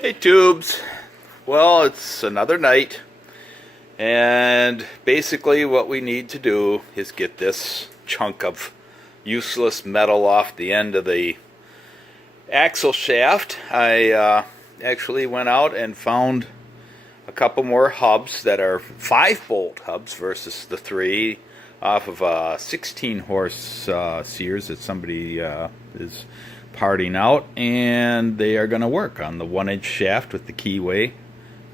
Hey tubes, well it's another night and basically what we need to do is get this chunk of useless metal off the end of the axle shaft. I actually went out and found a couple more hubs that are 5-bolt hubs versus the 3 off of a 16 horse Sears that somebody is parting out, and they are going to work on the 1-inch shaft with the keyway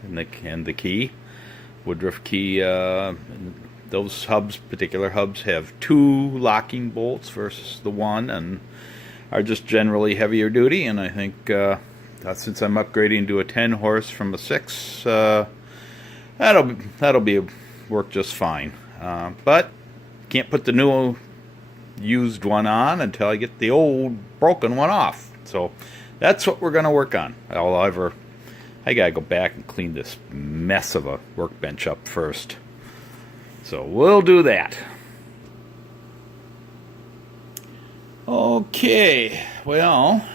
and the key Woodruff key. Those particular hubs have 2 locking bolts versus the 1, and are just generally heavier duty. And I think since I'm upgrading to a 10 horse from a 6, that'll be work just fine. But can't put the new used one on until I get the old broken one off. So that's what we're going to work on. However, I gotta go back and clean this mess of a workbench up first. So we'll do that. Okay, well,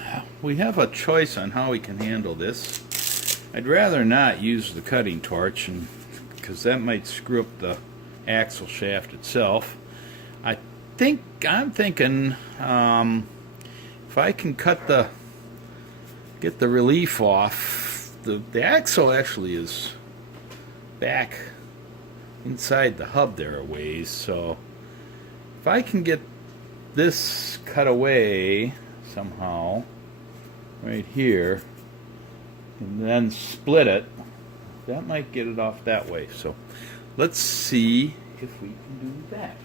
we have a choice on how we can handle this. I'd rather not use the cutting torch, because that might screw up the axle shaft itself. I'm thinking if I can get the relief off, the axle actually is back inside the hub there a ways, so if I can get this cut away somehow right here and then split it, that might get it off that way. So let's see if we can do that.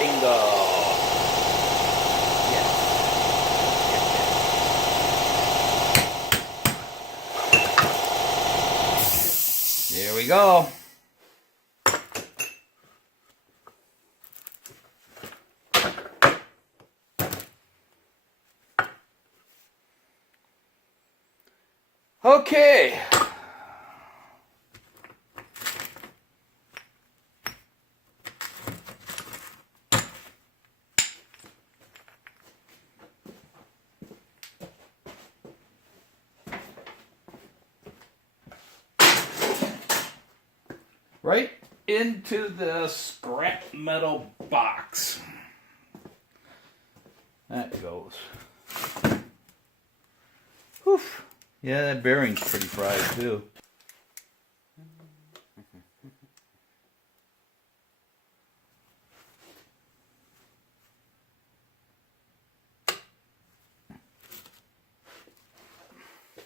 Bingo. There we go. Okay. Right into the scrap metal box. That goes. Whew. Yeah, that bearing's pretty fried too.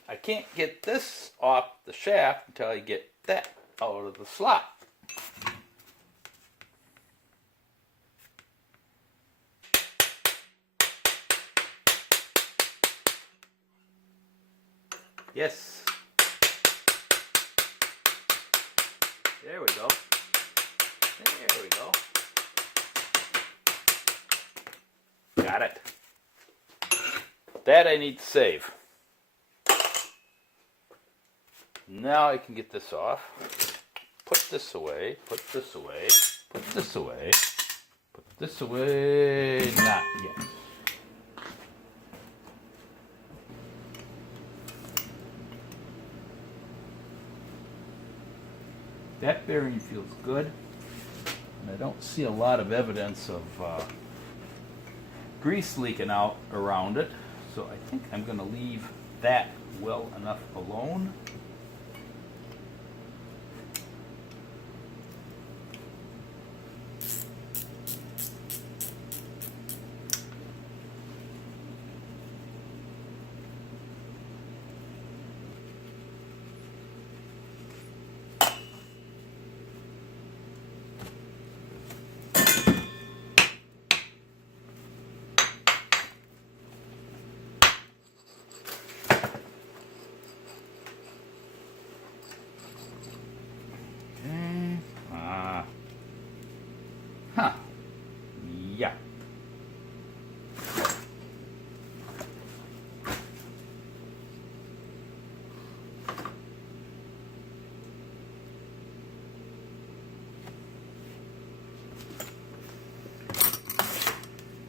I can't get this off the shaft until I get that out of the slot. Yes. There we go. There we go. Got it. That I need to save. Now I can get this off. Put this away. Put this away. Put this away. Put this away. Not yet. That bearing feels good, and I don't see a lot of evidence of grease leaking out around it, so I think I'm going to leave that well enough alone.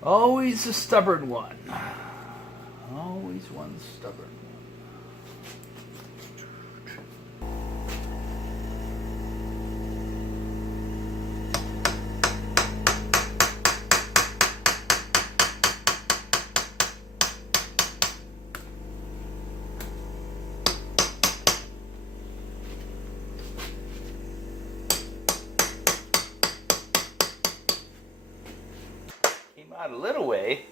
Always a stubborn one. Always one stubborn one. Came out a little way.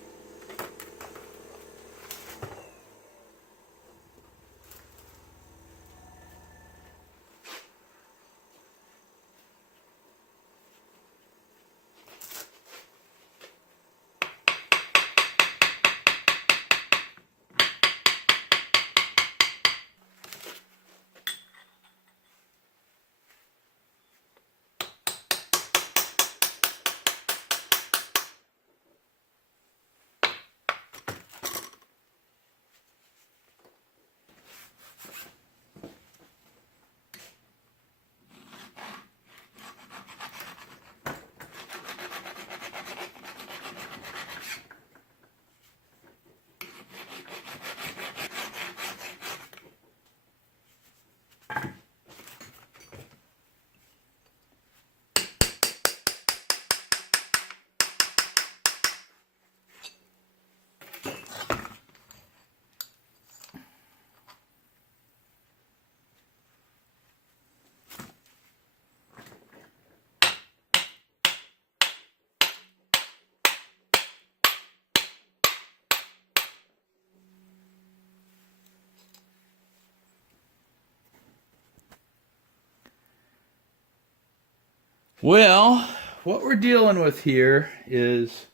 Well, what we're dealing with here is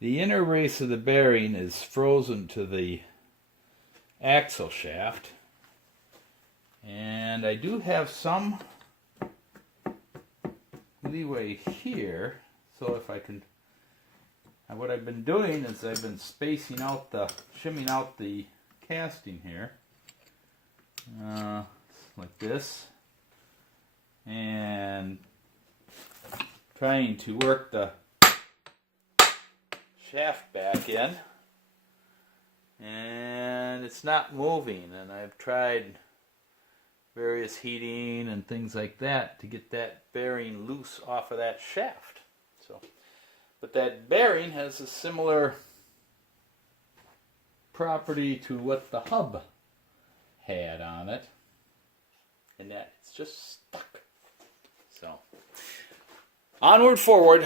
the inner race of the bearing is frozen to the axle shaft, and I do have some leeway here, so if I can, what I've been doing is I've been spacing out shimming out the casting here, like this, and trying to work the shaft back in, and it's not moving, and I've tried various heating and things like that to get that bearing loose off of that shaft. So, but that bearing has a similar property to what the hub had on it, and that it's just stuck. So onward, forward.